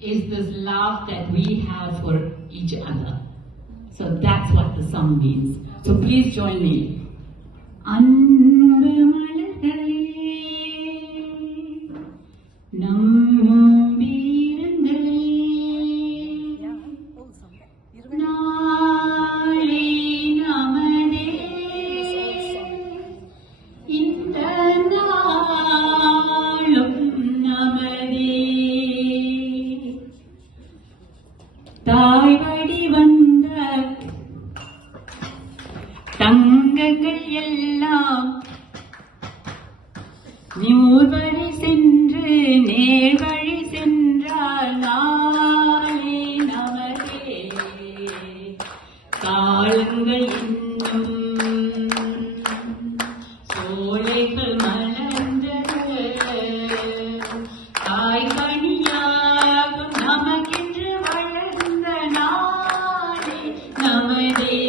is this love that we have for each other. So that's what the song means. So please join me. அன்பு மலர்களே நம்பிருங்களே நாளை நமதே இந்த நாளும் நமதே தாய் வழி வந்த தங்கங்கள் எல்லாம் நீர் வழி சென்று நேர் வழி சென்றால் நாளே நமதே காலங்கள் இன்னும் சோலைகள் மலர்ந்தது காய்கனியாகும் நமக்கென்று வளர்ந்த நாளே நமதே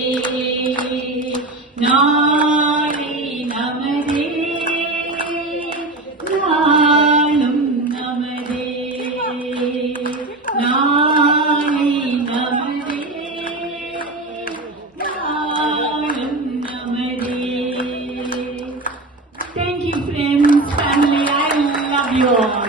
நாளை நமதே நாளும் நமதே நாளை நமதே நாளும் நமதே. Thank you friends, family, I love you all.